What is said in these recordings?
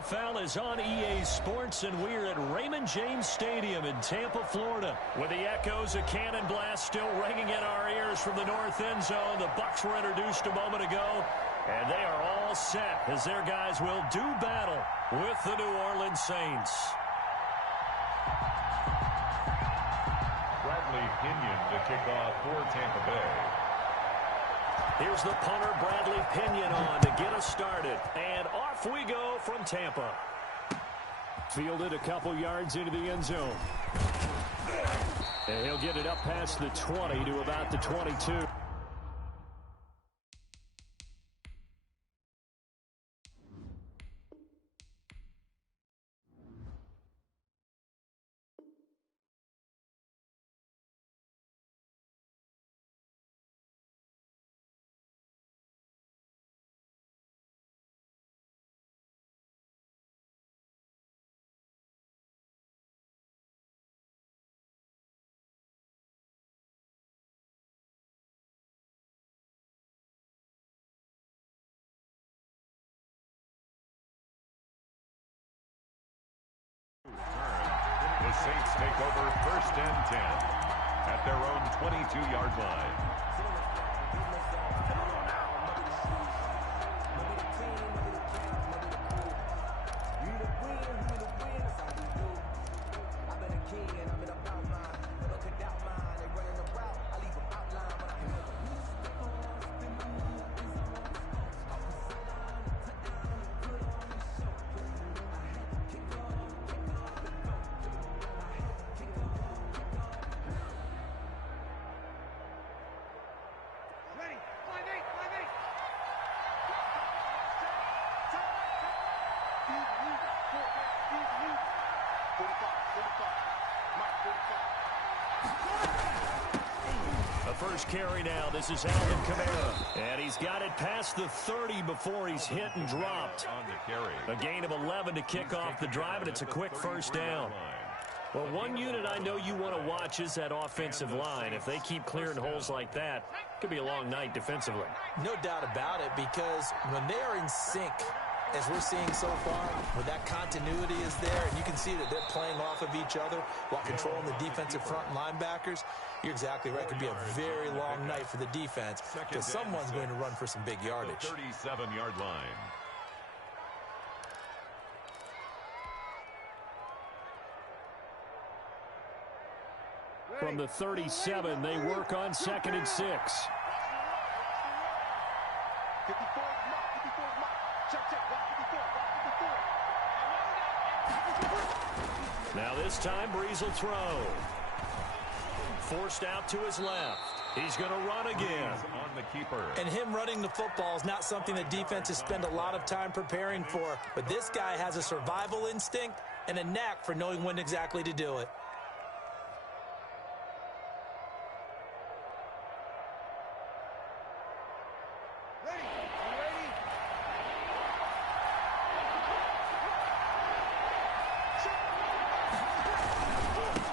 NFL is on EA Sports, and we're at Raymond James Stadium in Tampa, Florida. With the echoes of cannon blast still ringing in our ears from the north end zone, the Bucs were introduced a moment ago, and they are all set as their guys will do battle with the New Orleans Saints. Bradley Pinion to kick off for Tampa Bay. Here's the punter, Bradley Pinion, on to get us started. And off we go from Tampa. Fielded a couple yards into the end zone. And he'll get it up past the 20 to about the 22. The Saints take over 1st and 10 at their own 22-yard line. First carry now. This is Alvin Kamara. And he's got it past the 30 before he's hit and dropped. A gain of 11 to kick off the drive, and it's a quick first down. Well, one unit I know you want to watch is that offensive line. If they keep clearing holes like that, it could be a long night defensively. No doubt about it, because when they are in sync, as we're seeing so far, when that continuity is there, and you can see that they're playing off of each other while controlling the defensive front linebackers, you're exactly right. It could be a very long night for the defense because someone's going to run for some big yardage. 37-yard line. From the 37, they work on 2nd and 6. Now this time, Breeze will throw. Forced out to his left. He's going to run again. On the keeper. And him running the football is not something that defenses spend a lot of time preparing for. But this guy has a survival instinct and a knack for knowing when exactly to do it.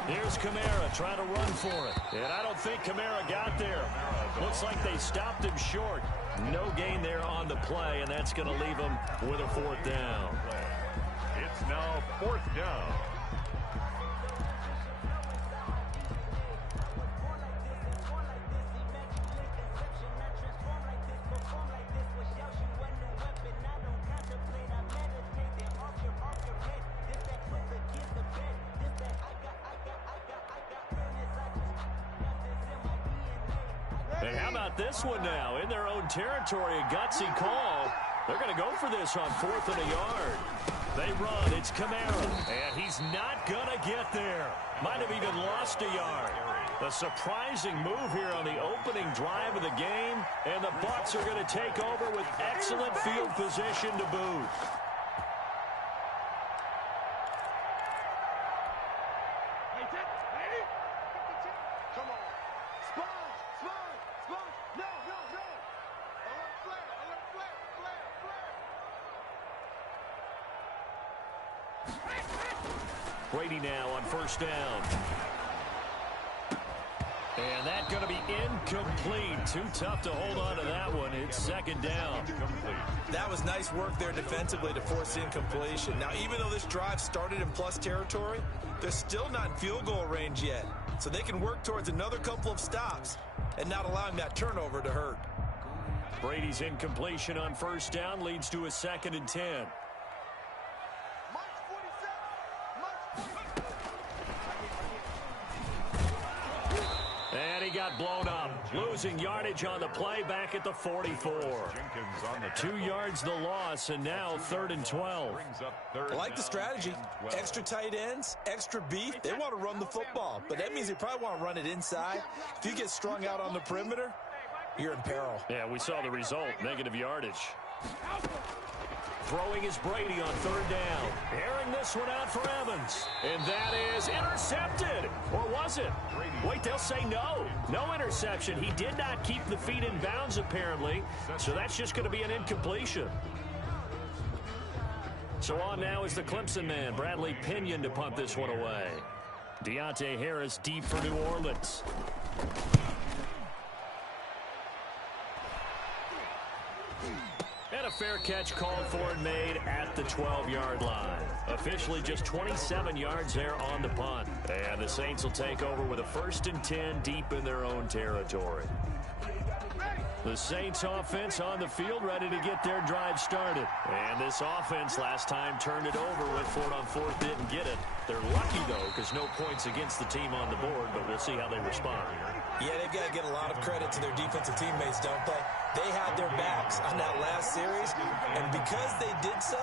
Here's Kamara trying to run for it. And I don't think Kamara got there. Looks like they stopped him short. No gain there on the play, and that's going to leave him with a 4th down. It's now 4th down. And how about this one now? In their own territory, a gutsy call. They're going to go for this on 4th and a yard. They run. It's Kamara. And he's not going to get there. Might have even lost a yard. A surprising move here on the opening drive of the game. And the Bucs are going to take over with excellent field position to boot. Brady now on 1st down. And that's going to be incomplete. Too tough to hold on to that one. It's second down. That was nice work there defensively to force the incompletion. Now, even though this drive started in plus territory, they're still not in field goal range yet. So they can work towards another couple of stops and not allowing that turnover to hurt. Brady's incompletion on first down leads to a 2nd and 10. And he got blown up. Losing yardage on the play back at the 44. 2 yards the loss, and now 3rd and 12. I like the strategy. Extra tight ends, extra beef. They want to run the football, but that means they probably want to run it inside. If you get strung out on the perimeter, you're in peril. Yeah, we saw the result. Negative yardage. Throwing is Brady on 3rd down. Airing this one out for Evans. And that is intercepted. Or was it? Wait, they'll say no. No interception. He did not keep the feet in bounds, apparently. So that's just going to be an incompletion. So on now is the Clemson man, Bradley Pinion, to punt this one away. Deontay Harris deep for New Orleans. And a fair catch called for and made at the 12-yard line. Officially just 27 yards there on the punt. And the Saints will take over with a 1st and 10 deep in their own territory. The Saints offense on the field, ready to get their drive started. And this offense last time turned it over, went for it on 4th, didn't get it. They're lucky, though, because no points against the team on the board, but we'll see how they respond. Yeah, they've got to get a lot of credit to their defensive teammates, don't they? They had their backs on that last series, and because they did so,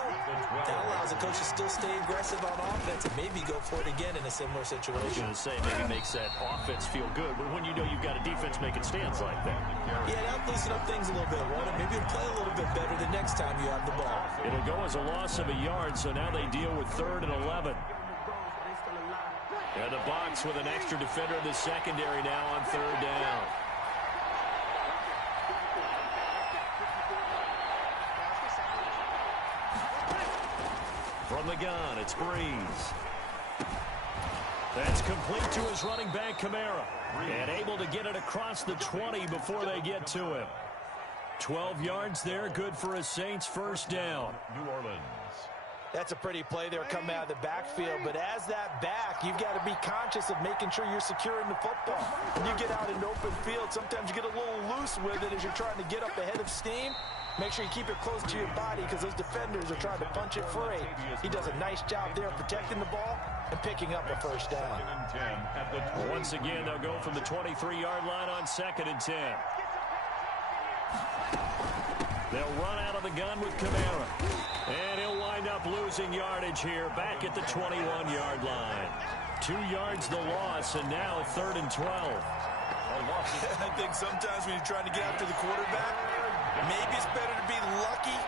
that allows the coach to still stay aggressive on offense and maybe go for it again in a similar situation. I was going to say, maybe makes that offense feel good, but when you know you've got a defense making stands like that. Yeah, that'll loosen up things a little bit, won't it? Maybe play a little bit better the next time you have the ball. It'll go as a loss of a yard, so now they deal with 3rd and 11. And the box with an extra defender in the secondary now on 3rd down. From the gun, it's Breeze. That's complete to his running back, Kamara. And able to get it across the 20 before they get to him. 12 yards there, good for a Saints 1st down. New Orleans. That's a pretty play there coming out of the backfield, but as that back, you've got to be conscious of making sure you're securing the football. When you get out in open field, sometimes you get a little loose with it as you're trying to get up ahead of steam. Make sure you keep it close to your body because those defenders are trying to punch it free. He does a nice job there protecting the ball and picking up a 1st down. Once again, they'll go from the 23-yard line on 2nd and 10. They'll run out of the gun with Kamara. And he'll wind up losing yardage here back at the 21-yard line. 2 yards the loss, and now 3rd and 12. I think sometimes when you're trying to get after the quarterback, maybe it's better to be lucky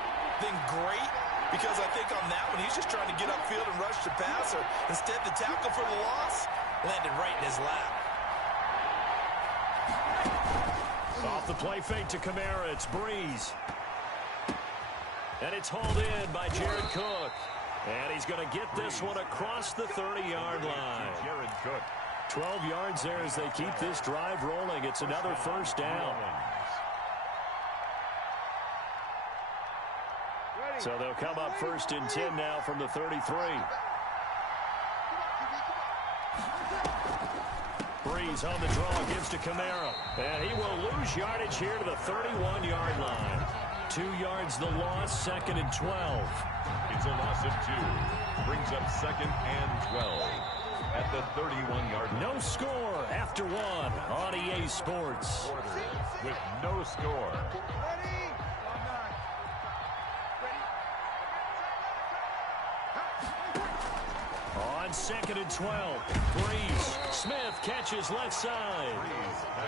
than great, because I think on that one, he's just trying to get upfield and rush the passer. Instead, the tackle for the loss landed right in his lap. Off the play fake to Kamara, it's Breeze. And it's hauled in by Jared Cook. And he's going to get this one across the 30-yard line. Jared Cook. 12 yards there as they keep this drive rolling. It's another 1st down. So they'll come up 1st and 10 now from the 33. Breeze on the draw, gives to Kamara. And he will lose yardage here to the 31-yard line. 2 yards the loss, 2nd and 12. It's a loss of 2. Brings up 2nd and 12 at the 31-yard line. No score after 1 on EA Sports. With no score. On 2nd and 12, Breeze. Smith catches left side.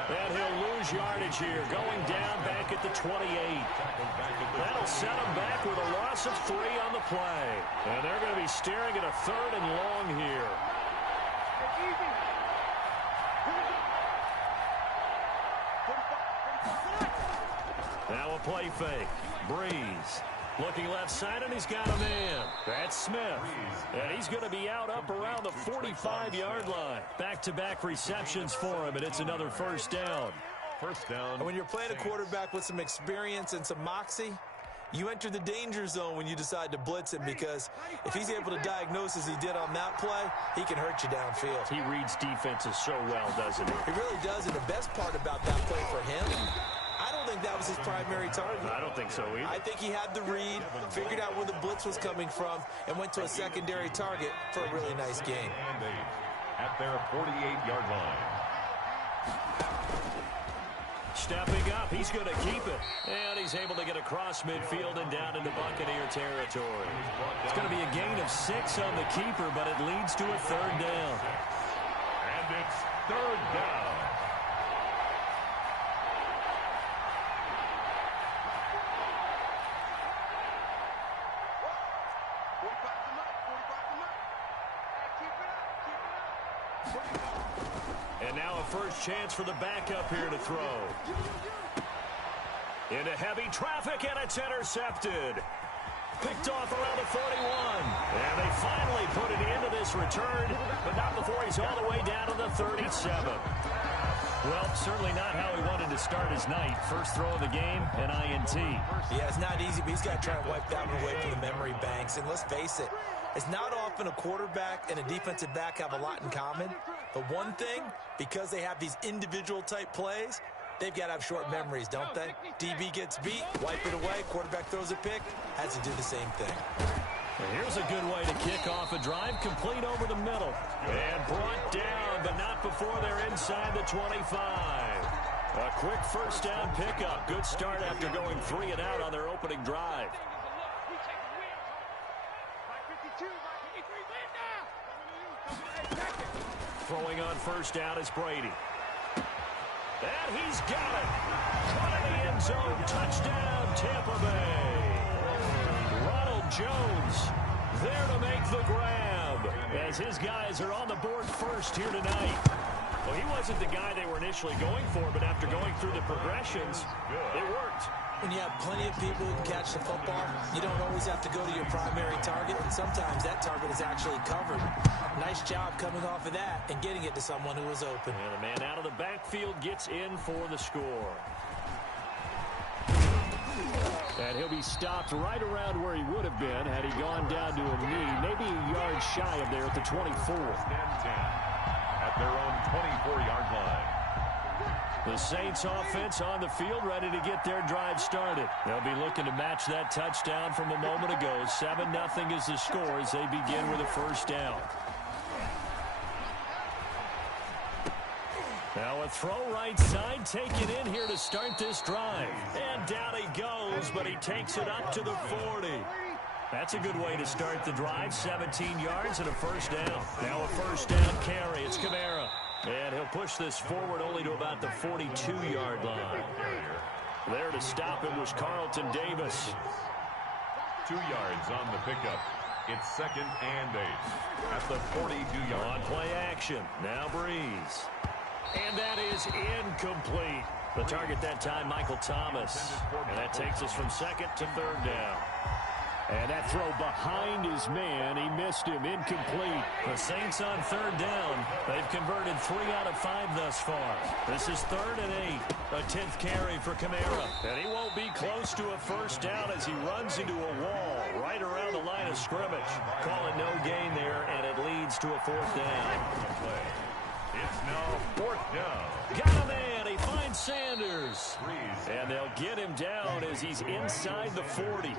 And he'll lose yardage here, going down back at the 28. That'll set him back with a loss of 3 on the play. And they're going to be staring at a 3rd and long here. Now a play fake. Breeze. Looking left side, and he's got a man. That's Smith. And he's going to be out up around the 45-yard line. Back-to-back receptions for him, and it's another first down. First down. And when you're playing a quarterback with some experience and some moxie, you enter the danger zone when you decide to blitz him, because if he's able to diagnose as he did on that play, he can hurt you downfield. He reads defenses so well, doesn't he? He really does, and the best part about that play for him, I don't think that was his primary target. I don't think so either. I think he had the read, figured out where the blitz was coming from, and went to a secondary target for a really nice game. At their 48-yard line. Stepping up, he's going to keep it. And he's able to get across midfield and down into Buccaneer territory. It's going to be a gain of 6 on the keeper, but it leads to a third down. And it's third down. And now a first chance for the backup here to throw. Into heavy traffic, and it's intercepted. Picked off around the 41. And they finally put an end to this return, but not before he's all the way down to the 37. Well, certainly not how he wanted to start his night. First throw of the game, an INT. Yeah, it's not easy, but he's got to try and wipe that one away from the memory banks. And let's face it, it's not often a quarterback and a defensive back have a lot in common. The one thing, because they have these individual type plays, they've got to have short memories, don't they? DB gets beat, wipe it away, quarterback throws a pick, has to do the same thing. And here's a good way to kick off a drive, complete over the middle. And brought down, but not before they're inside the 25. A quick first down pickup. Good start after going 3 and out on their opening drive. Throwing on first down is Brady. And he's got it. Caught in the end zone. Touchdown, Tampa Bay. Ronald Jones there to make the grab as his guys are on the board first here tonight. Well, he wasn't the guy they were initially going for, but after going through the progressions, it worked. When you have plenty of people who can catch the football, you don't always have to go to your primary target, and sometimes that target is actually covered. Nice job coming off of that and getting it to someone who was open. And the man out of the backfield gets in for the score. And he'll be stopped right around where he would have been had he gone down to a knee, maybe a yard shy of there at the 24. At their own 24-yard line. The Saints offense on the field, ready to get their drive started. They'll be looking to match that touchdown from a moment ago. 7-0 is the score as they begin with a first down. Now a throw right side, taken in here to start this drive. And down he goes, but he takes it up to the 40. That's a good way to start the drive. 17 yards and a first down. Now a first down carry. It's Kamara. And he'll push this forward only to about the 42-yard line. There to stop him was Carlton Davis. 2 yards on the pickup. It's 2nd and 8 at the 42-yard line. On play action. Now Breeze. And that is incomplete. The target that time, Michael Thomas. And that takes us from 2nd to 3rd down. And that throw behind his man, he missed him, incomplete. The Saints on 3rd down. They've converted 3 out of 5 thus far. This is 3rd and 8. A 10th carry for Kamara. And he won't be close to a first down as he runs into a wall right around the line of scrimmage. Calling no gain there, and it leads to a 4th down. It's now 4th down. Got a man. He finds Sanders. And they'll get him down as he's inside the 40.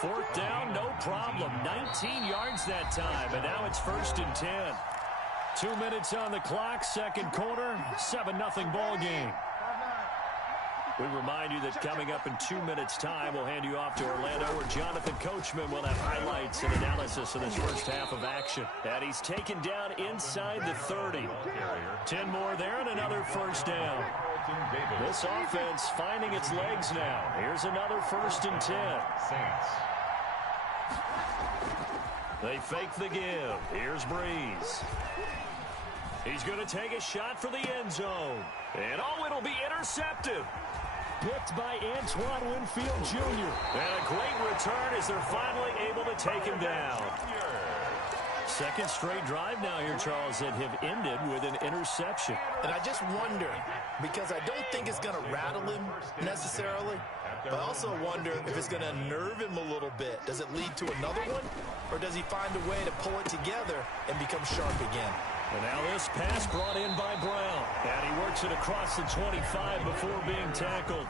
4th down, no problem. 19 yards that time, and now it's 1st and 10. 2 minutes on the clock, second quarter, 7-0 ball game. We remind you that coming up in 2 minutes' time, we'll hand you off to Orlando, where Jonathan Coachman will have highlights and analysis of this first half of action. And he's taken down inside the 30. 10 more there and another first down. This offense finding its legs now. Here's another 1st and 10. They fake the give. Here's Breeze. He's going to take a shot for the end zone. And it'll be intercepted. picked by Antoine Winfield Jr. And a great return as they're finally able to take him down. Second straight drive now here, Charles, that have ended with an interception. And I just wonder, because I don't think it's going to rattle him necessarily, but I also wonder if it's going to nerve him a little bit. Does it lead to another one, or does he find a way to pull it together and become sharp again? And now this pass brought in by Brown. And he works it across the 25 before being tackled.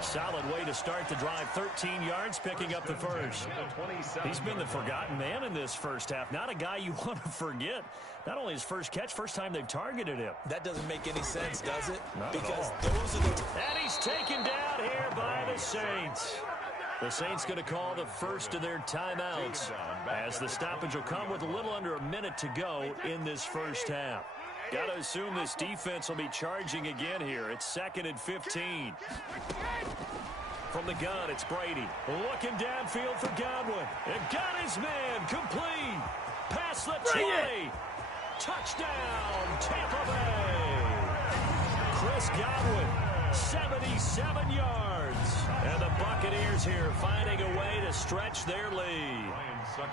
Solid way to start the drive. 13 yards, picking up the first. He's been the forgotten man in this first half. Not a guy you want to forget. Not only his first catch, first time they've targeted him. That doesn't make any sense, does it? Not because at all. Those are the... And he's taken down here by the Saints. The Saints going to call the first of their timeouts as the stoppage will come with a little under a minute to go in this first half. Got to assume this defense will be charging again here. It's 2nd and 15. From the gun, it's Brady. Looking downfield for Godwin. And got his man complete. Past the 20. Touchdown, Tampa Bay. Chris Godwin, 77 yards. And the Buccaneers here finding a way to stretch their lead.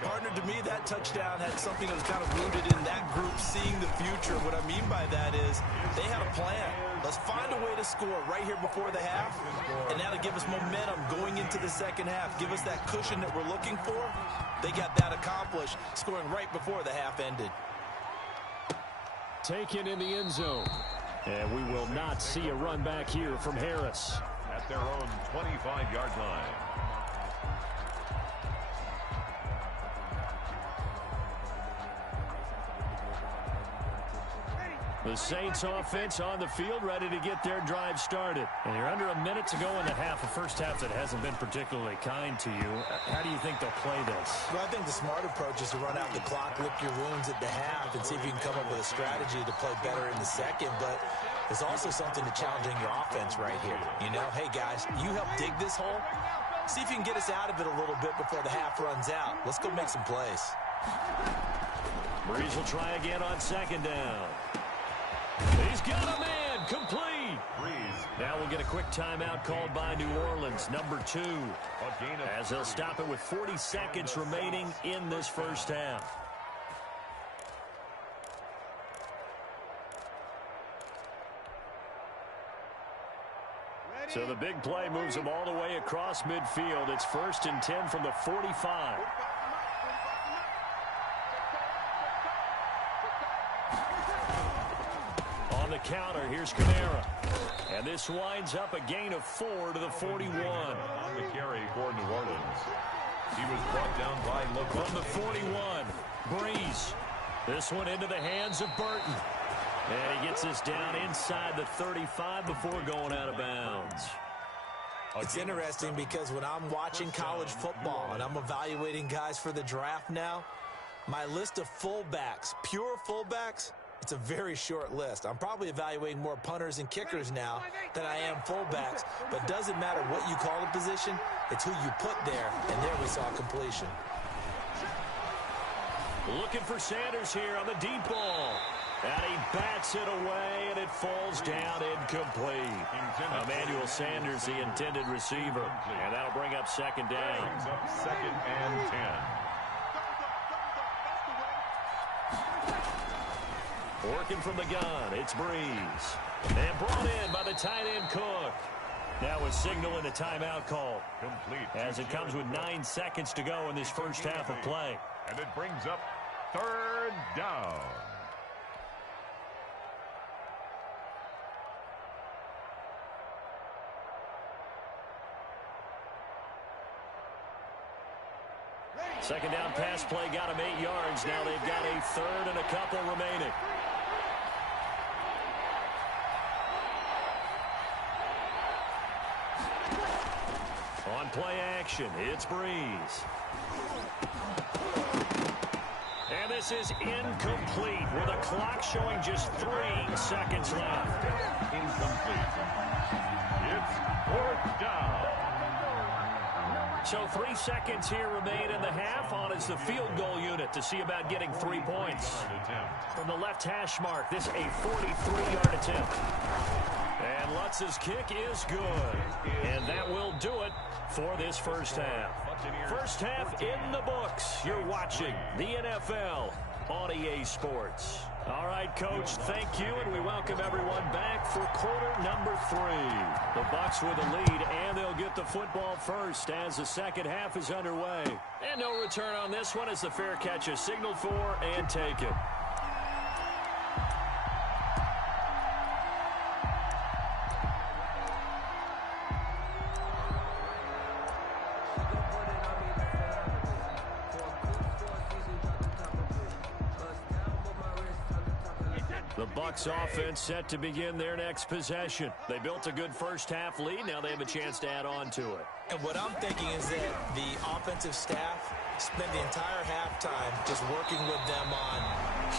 Partner, to me, that touchdown had something that was kind of rooted in that group seeing the future. What I mean by that is they had a plan. Let's find a way to score right here before the half, and that'll give us momentum going into the second half. Give us that cushion that we're looking for. They got that accomplished, scoring right before the half ended. Taken in the end zone. And we will not see a run back here from Harris. At their own 25-yard line. The Saints offense on the field, ready to get their drive started. And you're under a minute to go in the half, a first half that hasn't been particularly kind to you. How do you think they'll play this? Well, I think the smart approach is to run out the clock, lick your wounds at the half, and see if you can come up with a strategy to play better in the second. But there's also something to challenging your offense right here. You know, hey, guys, you help dig this hole. See if you can get us out of it a little bit before the half runs out. Let's go make some plays. Breeze will try again on second down. He's got a man, complete. Breeze. Now we'll get a quick timeout called by New Orleans, number 2. As they'll stop it with 40 seconds remaining in this first half. So the big play moves them all the way across midfield. It's 1st and 10 from the 45. On the counter, here's Kamara. And this winds up a gain of 4 to the 41. On the carry for New Orleans. He was brought down by LeBron. From the 41, Breeze. This one into the hands of Burton. And he gets this down inside the 35 before going out of bounds. It's interesting because when I'm watching college football and I'm evaluating guys for the draft now, my list of fullbacks, pure fullbacks, it's a very short list. I'm probably evaluating more punters and kickers now than I am fullbacks, but it doesn't matter what you call the position, it's who you put there, and there we saw completion. Looking for Sanders here on the deep ball. And he bats it away, and it falls down incomplete. Emmanuel Sanders, the intended receiver. And that'll bring up second down. Brings up 2nd and 10. Working from the gun, it's Breeze. And brought in by the tight end Cook. Now a signal and a timeout call. Complete. As it comes with 9 seconds to go in this first half of play. And it brings up 3rd down. Second down pass play got him 8 yards. Now they've got a 3rd and a couple remaining. On play action, it's Breeze. And this is incomplete with a clock showing just 3 seconds left. Incomplete. It's 4th down. So 3 seconds here remain in the half. On is the field goal unit to see about getting 3 points. From the left hash mark, this a 43-yard attempt. And Lutz's kick is good. And that will do it for this first half. First half in the books. You're watching the NFL on EA Sports. All right, Coach, thank you, and we welcome everyone back for quarter number 3. The Bucs with a lead, and they'll get the football first as the second half is underway. And no return on this one as the fair catch is signaled for and taken. The Bucs offense set to begin their next possession. They built a good first half lead. Now they have a chance to add on to it. And what I'm thinking is that the offensive staff spent the entire halftime just working with them on,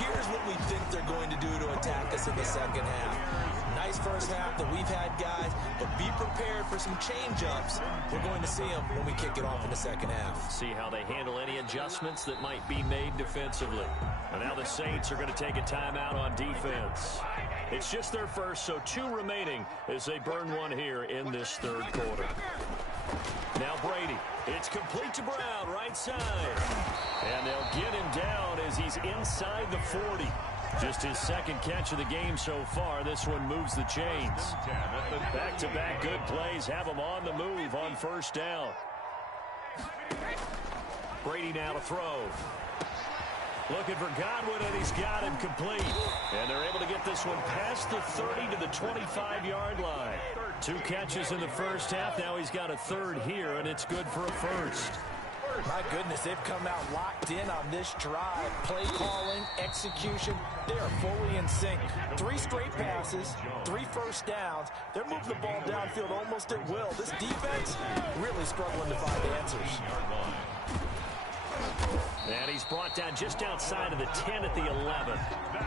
here's what we think they're going to do to attack us in the second half. Nice first half that we've had, guys, but be prepared for some change-ups. We're going to see them when we kick it off in the second half. See how they handle any adjustments that might be made defensively. And now the Saints are going to take a timeout on defense. It's just their first, so 2 remaining as they burn one here in this third quarter. Now Brady. It's complete to Brown, right side. And they'll get him down as he's inside the 40. Just his second catch of the game so far. This one moves the chains. Back-to-back good plays have him on the move on first down. Brady now to throw. Looking for Godwin, and he's got him complete. And they're able to get this one past the 30 to the 25-yard line. 2 catches in the first half. Now he's got a third here, and it's good for a first. My goodness, they've come out locked in on this drive. Play calling, execution, they are fully in sync. 3 straight passes, 3 first downs. They're moving the ball downfield almost at will. This defense really struggling to find answers. And he's brought down just outside of the 10 at the 11.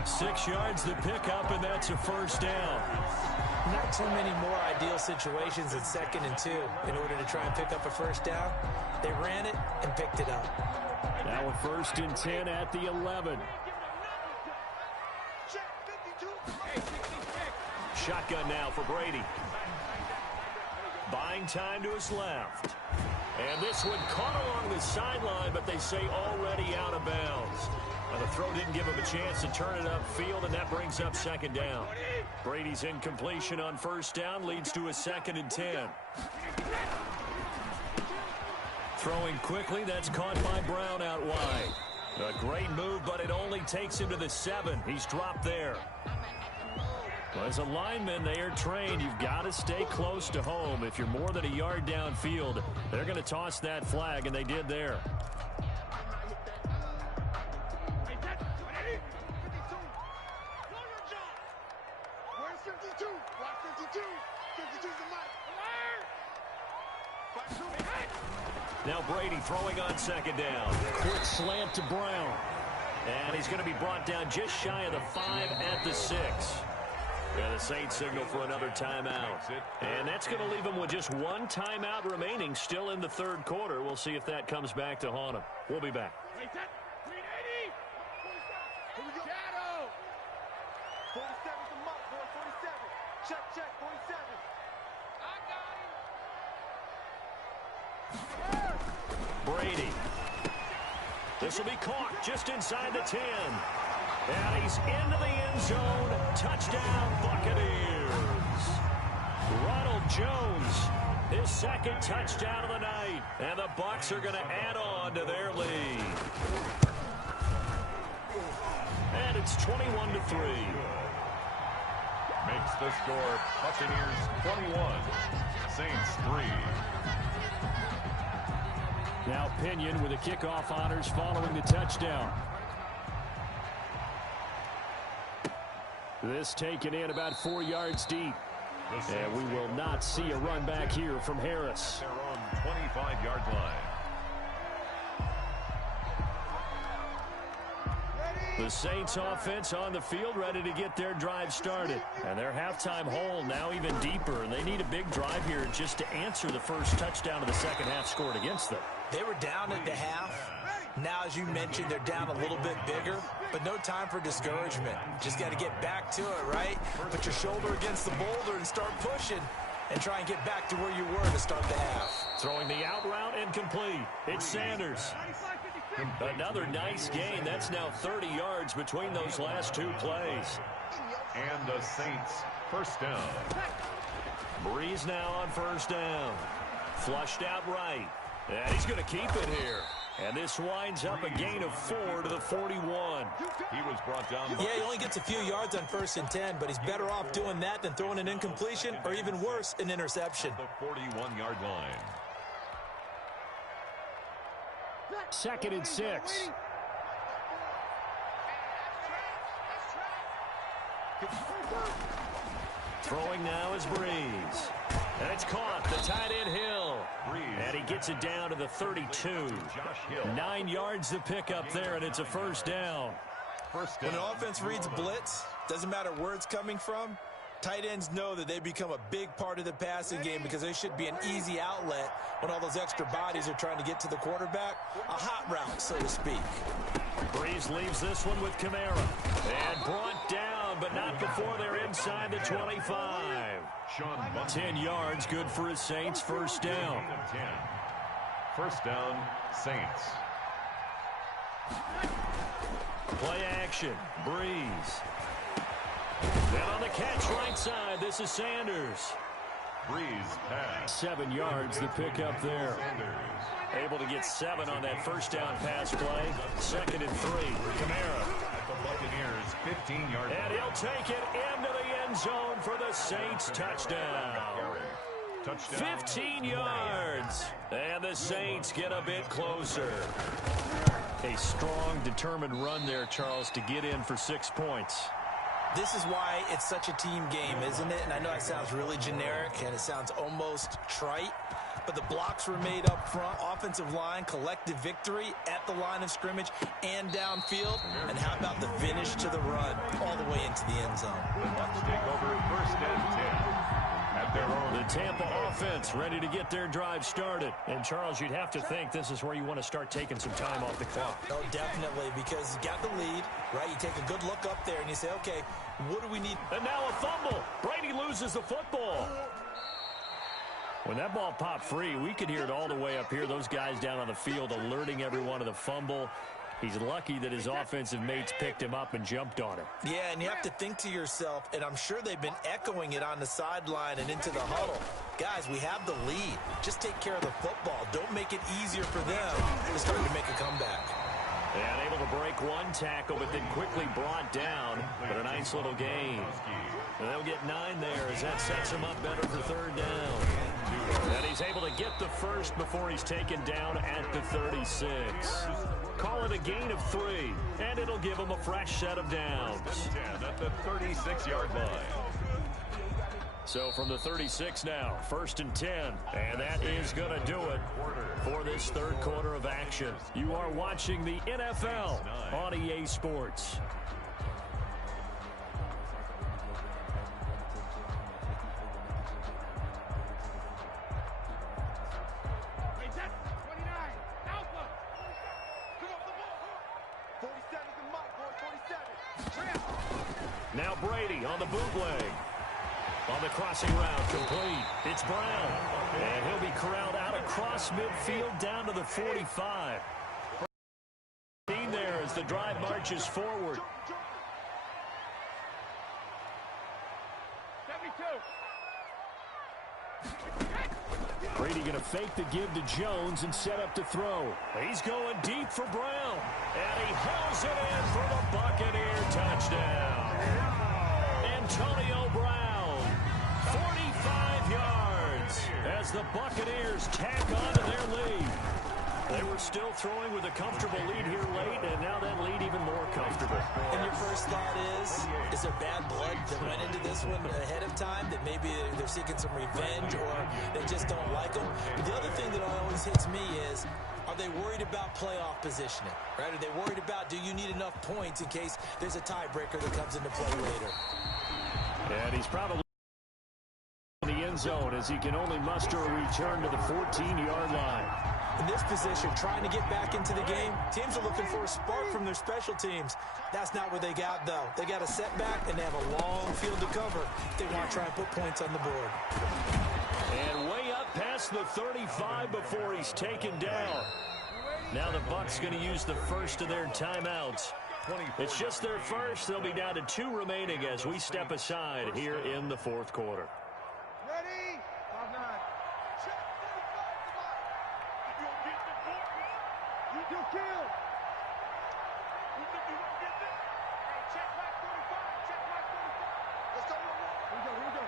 6 yards to pick up, and that's a first down. Not too many more ideal situations at 2nd and 2 in order to try and pick up a first down. They ran it and picked it up. Now a 1st and 10 at the 11. Shotgun now for Brady. Buying time to his left. And this one caught along the sideline, but they say already out of bounds. Now the throw didn't give him a chance to turn it upfield, and that brings up 2nd down. Brady's incompletion on first down leads to a 2nd and 10. Throwing quickly, that's caught by Brown out wide. A great move, but it only takes him to the 7. He's dropped there. Well, as a lineman, they are trained. You've got to stay close to home. If you're more than a yard downfield, they're going to toss that flag, and they did there. Now Brady throwing on 2nd down. Quick slant to Brown. And he's going to be brought down just shy of the 5 at the 6. Yeah, the Saints signal for another timeout. And that's going to leave them with just 1 timeout remaining still in the third quarter. We'll see if that comes back to haunt them. We'll be back. Here we go. Shadow. 47's the mark, boy. 47. Check, 47. I got him. Brady. This will be caught just inside the 10. And he's into the end zone. Touchdown, Buccaneers. Ronald Jones, his 2nd touchdown of the night. And the Bucs are going to add on to their lead. And it's 21-3. Makes the score Buccaneers 21, Saints 3. Now Pinion with the kickoff honors following the touchdown. This taken in about 4 yards deep. And we will not see a run back here from Harris. Their own 25-yard line. The Saints offense on the field ready to get their drive started. And their halftime hole now even deeper. And they need a big drive here just to answer the first touchdown of the second half scored against them. They were down at the half. Now, as you mentioned, they're down a little bit bigger, but no time for discouragement. Just got to get back to it, right? Put your shoulder against the boulder and start pushing and try and get back to where you were to start the half. Throwing the out route and complete. It's Sanders. Another nice gain. That's now 30 yards between those last two plays. And the Saints first down. Breeze now on first down. Flushed out right. And he's going to keep it here. And this winds up a gain of 4 to the 41. He was brought down. Yeah, he only gets a few yards on 1st and 10, but he's better off doing that than throwing an incompletion or even worse, an interception. The 41-yard line. 2nd and 6. Throwing now is Breeze. And it's caught. The tight end Hill. And he gets it down to the 32. 9 yards to pick up there, and it's a first down. When an offense reads blitz, doesn't matter where it's coming from, tight ends know that they become a big part of the passing game because they should be an easy outlet when all those extra bodies are trying to get to the quarterback. A hot route, so to speak. Breeze leaves this one with Kamara. And brought down, but not before they're inside the 25. 10 yards, good for his Saints. First down. First down, Saints. Play action. Breeze. Then on the catch right side, this is Sanders. Breeze pass. 7 yards to pick up there. Able to get 7 on that first down pass play. 2nd and 3. Kamara. At the Buccaneers, 15-yard line. And he'll take it into the end zone for the Saints touchdown. 15 yards. And the Saints get a bit closer. A strong, determined run there, Charles, to get in for 6 points. This is why it's such a team game, isn't it? And I know it sounds really generic and it sounds almost trite, but the blocks were made up front, offensive line, collective victory at the line of scrimmage and downfield. And how about the finish to the run all the way into the end zone? The Bucs take over 1st and 10 at their own. The Tampa offense ready to get their drive started. And, Charles, you'd have to think this is where you want to start taking some time off the clock. Oh, definitely, because you got the lead, right? You take a good look up there and you say, okay, what do we need? And now a fumble. Brady loses the football. When that ball popped free, we could hear it all the way up here. Those guys down on the field alerting everyone of the fumble. He's lucky that his offensive mates picked him up and jumped on him. Yeah, and you have to think to yourself, and I'm sure they've been echoing it on the sideline and into the huddle. Guys, we have the lead. Just take care of the football. Don't make it easier for them to start to make a comeback. And able to break one tackle, but then quickly brought down. But a nice little gain. And they'll get 9 there as that sets him up better for 3rd down. And he's able to get the first before he's taken down at the 36. Call it a gain of 3, and it'll give him a fresh set of downs. At the 36-yard line. So from the 36 now, 1st and 10. And that is going to do it for this 3rd quarter of action. You are watching the NFL on EA Sports. Now Brady on the bootleg. On the crossing route, complete. It's Brown. And he'll be corralled out across midfield down to the 45. There as the drive marches forward. 72. Brady going to fake the give to Jones and set up to throw. He's going deep for Brown. And he hauls it in for the Buccaneer touchdown. Antonio Brown, 45 yards as the Buccaneers tack on to their lead. They were still throwing with a comfortable lead here late, and now that lead even more comfortable. And your first thought is there bad blood that went into this one ahead of time, that maybe they're seeking some revenge or they just don't like them? But the other thing that always hits me is, are they worried about playoff positioning? Right? Are they worried about, do you need enough points in case there's a tiebreaker that comes into play later? And he's probably in the end zone as he can only muster a return to the 14-yard line. In this position, trying to get back into the game, teams are looking for a spark from their special teams. That's not what they got, though. They got a setback, and they have a long field to cover if they want to try and put points on the board. And way up past the 35 before he's taken down. Now the Bucs going to use the first of their timeouts. It's just their first. They'll be down to 2 remaining as we step aside here in the fourth quarter. Ready? 5-9. Check 45. You get the board. You kill. You think you won't get this? Hey, check back 45. Check back 45. Let's go. Here we go.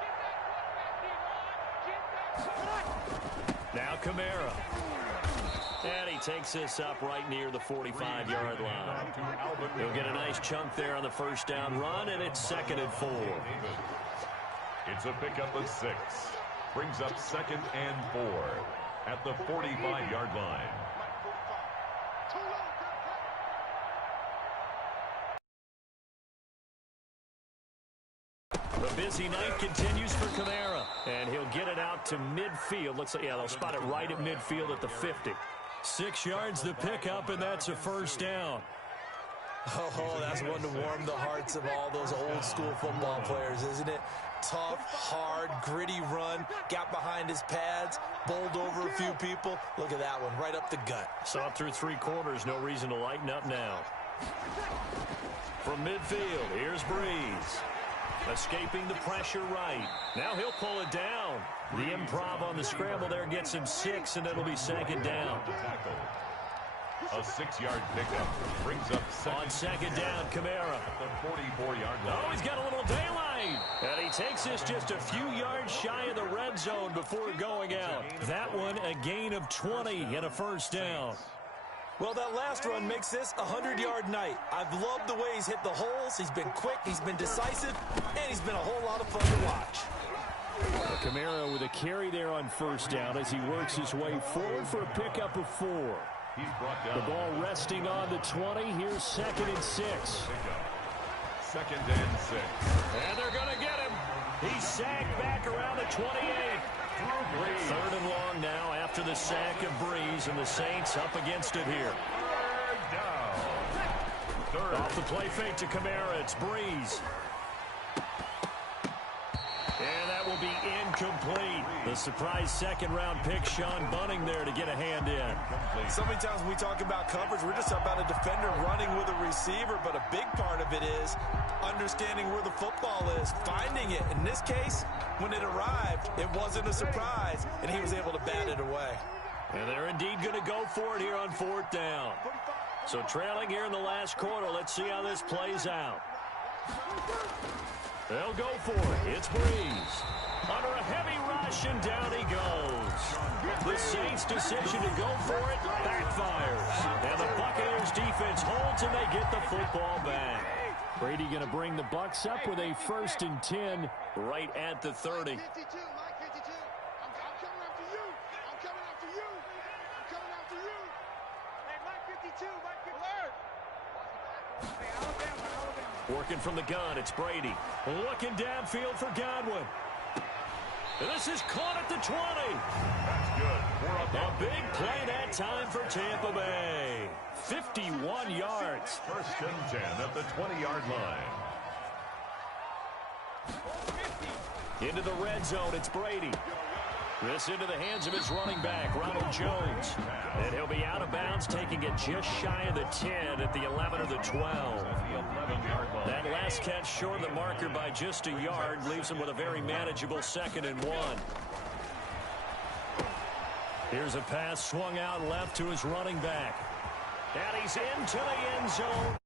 Get that quarterback, D-Ron. Get that. Now Kamara. And he takes this up right near the 45-yard line. He'll get a nice chunk there on the first down run, and it's 2nd and 4. It's a pickup of 6. Brings up 2nd and 4 at the 45-yard line. The busy night continues for Kamara, and he'll get it out to midfield. Looks like, yeah, they'll spot it right at midfield at the 50. 6 yards the pickup, and that's a first down. Oh, that's one to warm the hearts of all those old school football players, isn't it? Tough, hard, gritty run, got behind his pads, bowled over a few people. Look at that one, right up the gut. Saw it through 3 quarters, no reason to lighten up now. From midfield, here's Breeze. Escaping the pressure right. Now he'll pull it down. The improv on the scramble there gets him 6, and it'll be 2nd down. A 6-yard pickup brings up 2nd. On 2nd down, Kamara. The 44-yard line. Oh, he's got a little daylight. And he takes this just a few yards shy of the red zone before going out. That one, a gain of 20 and a first down. Well, that last run makes this a 100-yard night. I've loved the way he's hit the holes. He's been quick, he's been decisive, and he's been a whole lot of fun to watch. Kamara with a carry there on first down as he works his way forward for a pickup of 4. He's brought down. The ball resting on the 20. Here's 2nd and 6. 2nd and 6. And they're going to get him. He's sacked back around the 28. 3rd and long now after the sack of Breeze, and the Saints up against it here. 3rd down. Off the play fake to Kamara. It's Breeze. And that will be incomplete. The surprise 2nd-round pick, Sean Bunning there to get a hand in. So many times when we talk about coverage, we're just about a defender running with a receiver, but a big part of it is understanding where the football is, finding it. In this case, when it arrived, it wasn't a surprise, and he was able to bat it away. And they're indeed going to go for it here on 4th down. So trailing here in the last quarter, let's see how this plays out. They'll go for it. It's Breeze. Under a heavy rush, and down he goes. The Saints' decision to go for it backfires. And the Buccaneers' defense holds, and they get the football back. Brady going to bring the Bucs up with a 1st and 10 right at the 30. Mike 52, Mike 52. I'm coming after you. I'm coming after you. I'm coming after you. Hey, Mike 52, Mike 52. Alert. Hey, Alabama. Working from the gun, it's Brady. Looking downfield for Godwin. And this is caught at the 20. That's good. A big play that time for Tampa Bay. 51 yards. 1st and 10 at the 20-yard line. Into the red zone, it's Brady. This into the hands of his running back, Ronald Jones. And he'll be out of bounds, taking it just shy of the 10 at the 11 or the 12. That last catch short of the marker by just a yard leaves him with a very manageable 2nd and 1. Here's a pass swung out left to his running back. And he's into the end zone